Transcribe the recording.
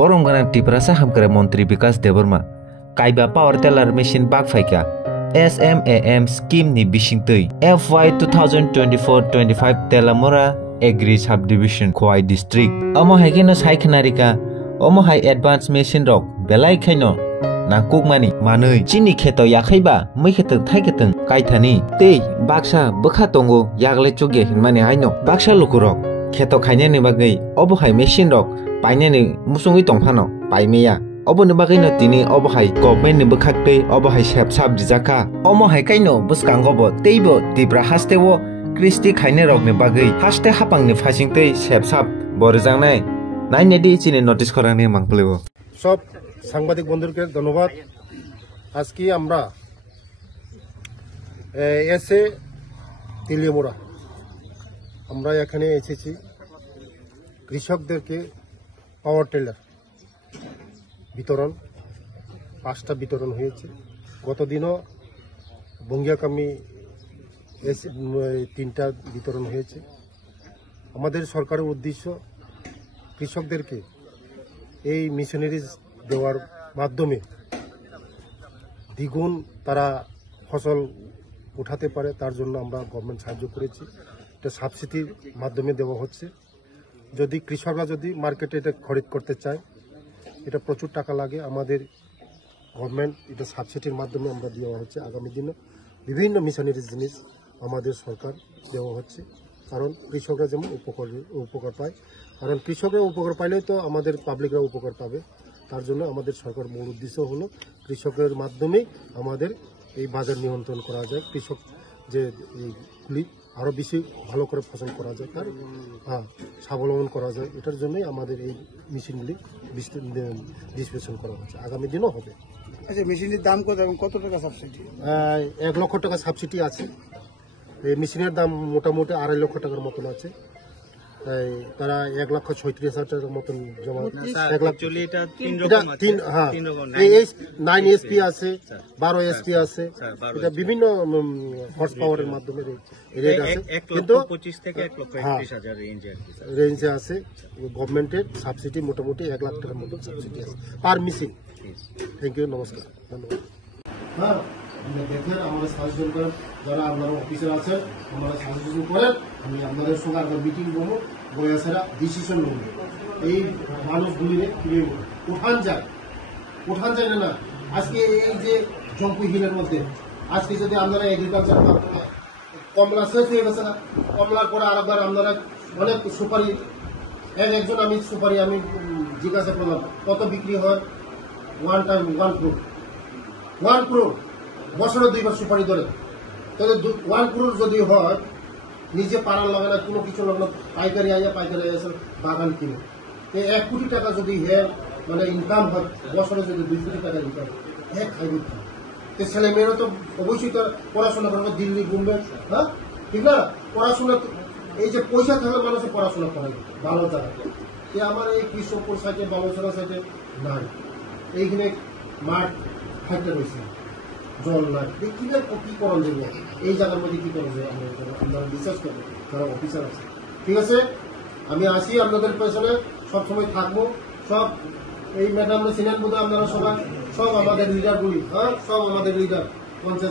Borong gana Tiprasa Hamkara Montri Bikas Deborma Kaiba Power Teller Machine Bagfaika SMAM Scheme ni Bishingtui FY 2024-25 Telamora Agri Subdivision Khowai District Omo Haikino Saikhanarika Omo Hai Advanced Machine Rock Belai Khaino Nangkukmani Manui Chini Kheto Yakhaiba Muikheteng Thaikheteng Kaithani Tei Baksa Bokha Tongo Yagle Choge Hinmani Haino Baksa Lukurok Kheto Khainani Bagai Obo Hai Machine Rock Painani Musungui Tongphano Paimeya Obo ni bagino tini obo hai government ni bukhakte obo hai sab dijaka omo hai kaino buskangobo teibo dibra hastewo kristi khaine rok ni bagai haste hapang ni phasingtei sab borjangnai nainedi chini notice korani mangplewo সব সাংবাদিক বন্ধুকে ধন্যবাদ আজকে আমরা এসে তিলিয়ামোড়া আমরা এখানে এসেছি কৃষকদেরকে পাওয়ার টিলার বিতরণ 5টা বিতরণ হয়েছে গতদিনও বঙ্গিয়াকামি 3টা বিতরণ হয়েছে আমাদের সরকারের উদ্দেশ্য কৃষকদেরকে এই মেশিনারিজ দেওয়ার মাধ্যমে দ্বিগুণ তারা ফসল উঠাতে পারে তার জন্য আমরা গভর্নমেন্ট সাহায্য করেছি এটা সাবসিডির মাধ্যমে দেওয়া হচ্ছে যদি কৃষকরা যদি মার্কেটে এটা খরিদ করতে চায় এটা প্রচুর টাকা লাগে আমাদের গভর্নমেন্ট এটা সাবসিডির মাধ্যমে আমরা দেওয়া হচ্ছে আগামী দিনে বিভিন্ন মেশিনারিজ জিনিস আমাদের সরকার দেওয়া হচ্ছে কারণ কৃষকরা যেমন উপকার পায় কারণ কৃষকরা উপকার পাইলেই তো আমাদের পাবলিকরা উপকার পাবে তার জন্য আমাদের সরকার মূল উদ্দেশ্য হলো কৃষকের মাধ্যমেই আমাদের এই বাজার নিয়ন্ত্রণ করা যায় কৃষক যে এইগুলি আরও বেশি ভালো করে ফসল করা যায় তার স্বাবলম্বন করা যায় এটার জন্যই আমাদের এই মেশিনগুলি ডিস্ট্রিবিউশন করা হচ্ছে আগামী দিনও হবে আচ্ছা মেশিনের দাম কত এবং কত টাকা সাবসিডি 1 লক্ষ টাকা সাবসিডি আছে এই মেশিনের দাম মোটামুটি 2.5 লক্ষ টাকার মতন আছে তারা 1,36,000 টাকার মতন জমা 1 লাখ হ্যাঁ 9 এসপি আছে 12 এসপি আছে এটা বিভিন্ন হর্স পাওয়ারের মাধ্যমে রেট আছে কিন্তু 25 থেকে 1,31,000 রেঞ্জে আছে গভর্নমেন্টের সাবসিডি মোটামুটি 1 লাখ টাকার মতো সাবসিডি আছে পার মেশিন থ্যাংক ইউ নমস্কার ধন্যবাদ হ্যাঁ দেখেন আমরা সাজেশন করেন যারা আপনারা অফিসার আছেন আমরা সাজেশন করেন আমি আপনাদের সঙ্গে একটা মিটিং করবো বয়সেরা ডিসিশন নেব এই মানুষগুলিরে উঠান যায় না আজকে এই যে জম্পুহিলের মধ্যে আজকে যদি আপনারা এগ্রিকালচার কমলা শেষ হয়ে গেছে না কমলার পরে আরেকবার আপনারা অনেক সুপারি একজন আমি সুপারি আমি জিজ্ঞাসা করলাম কত বিক্রি হয় 1 crore বছরে 2 বার সুপারি ধরে তাহলে 1 crore যদি হয় নিজে পাড়ার লাগে না কোনো কিছু লাগে না পাইকারি আইসা বাগান কিনে 1 কোটি টাকা যদি মানে ইনকাম হয় বছরে যদি 2 কোটি টাকা ইনকাম খাইবে তো ছেলে মেয়েরা তো অবশ্যই তো পড়াশোনা করবে দিল্লি ঘুরবে হ্যাঁ ঠিক না পড়াশোনা এই যে পয়সা থাকলে মানুষের পড়াশোনা করে ভালো জায়গাতে আমার এই কৃষ্ণপুর সাইডে বালুচরা সাইডে নাই এইখানে মাঠ ফাইটে রয়েছে জল নাই কিভাবে কি করা যাবে এই জায়গার মধ্যে কি করা যায় আমরা রিসার্চ করবো যারা অফিসার আছে ঠিক আছে আমি আসি আপনাদের পেছনে সবসময় থাকবো সব এই ম্যাডাম সিনিয়র বোধ আপনারা সবাই সব আমাদের লিডারগুলি হ্যাঁ সব আমাদের লিডার পঞ্চায়েত